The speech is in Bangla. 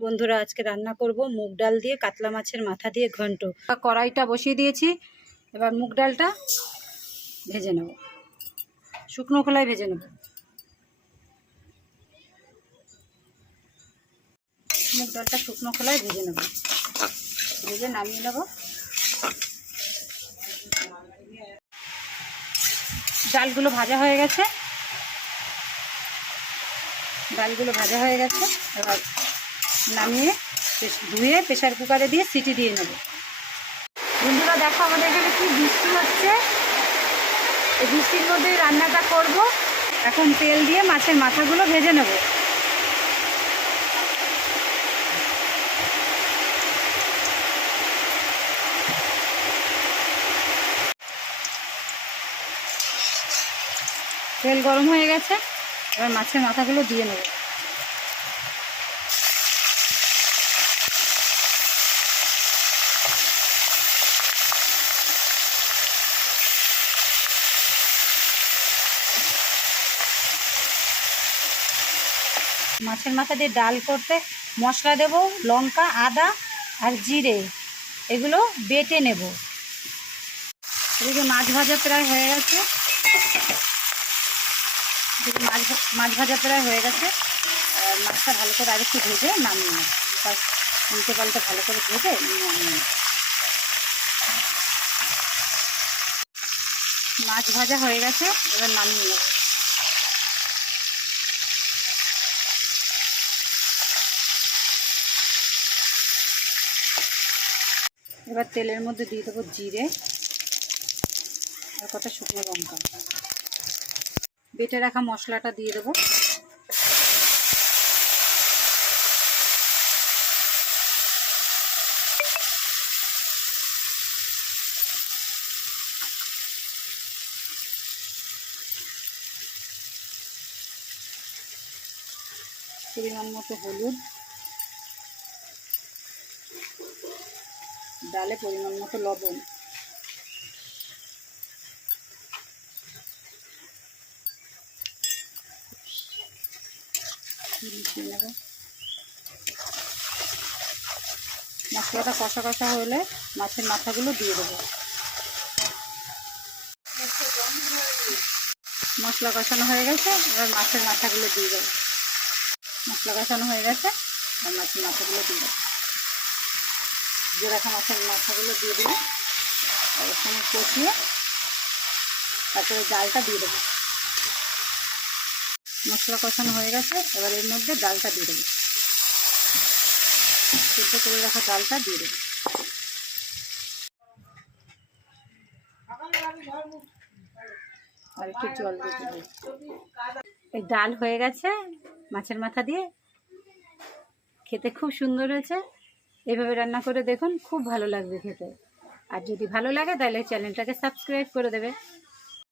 বন্ধুরা, আজকে রান্না করব মুগ ডাল দিয়ে কাতলা মাছের মাথা দিয়ে ঘন্ট। কড়াইটা বসিয়ে দিয়েছি, এবার মুগ ডালটা ভেজে নেব, শুকনো খোলায় ভেজে নেব। মুগ ডালটা শুকনো খোলায় ভেজে নেব, ভেজে নামিয়ে নেব। ডালগুলো ভাজা হয়ে গেছে, এবার নামিয়ে ধুয়ে প্রেসার কুকারে দিয়ে সিটি দিয়ে নেব। বন্ধুরা দেখো, আমাদের এখানে কি বৃষ্টি হচ্ছে, এই বৃষ্টির মধ্যেই রান্নাটা করব। এখন তেল দিয়ে মাছের মাথাগুলো ভেজে নেব। তেল গরম হয়ে গেছে, এবার মাছের মাথাগুলো দিয়ে নেব। মাছের মাথা দিয়ে ডাল করতে মশলা দেব, লঙ্কা, আদা আর জিরে, এগুলো বেটে নেব। এদিকে মাছ ভাজা প্রায় হয়ে গেছে, মাছটা ভালো করে আরেকটু ভেজে নামিয়ে নেব। উল্টে পাল্টে ভালো করে ভেজে নামিয়ে নেব। মাছ ভাজা হয়ে গেছে, এবার নামিয়ে নেব। এবার তেলের মধ্যে দিয়ে দেবো জিরে আর কটা শুকনো লঙ্কা, বেটে রাখা মশলাটা দিয়ে দেবো। পরিমাণ মতো হলুদ, ডালে পরিমাণ মতো লবণ, মিশিয়ে নেব। মশলাটা কষা কষা হলে মাছের মাথাগুলো দিয়ে দেবো। মশলা কষানো হয়ে গেছে, এবার মাছের মাথাগুলো দিয়ে দেবো। মশলা কষানো হয়ে গেছে, আর মাছের মাথাগুলো দিয়ে দেবো। দিয়ে রাখা মাছের মাথাগুলো দিয়ে দিলে ওর সঙ্গে কষিয়ে তারপরে ডালটা দিয়ে দেবো। মশলা কষানো হয়ে গেছে, এবার এর মধ্যে ডালটা দিয়ে দেবো। সেদ্ধ করে রাখা ডালটা দিয়ে দেবো। আর একটু জল দিয়ে দেবো। এই ডাল হয়ে গেছে মাছের মাথা দিয়ে, খেতে খুব সুন্দর হয়েছে। এইভাবে রান্না করে দেখুন, খুব ভালো লাগবে খেতে। আর যদি ভালো লাগে তাহলে চ্যানেলটাকে সাবস্ক্রাইব করে দেবে।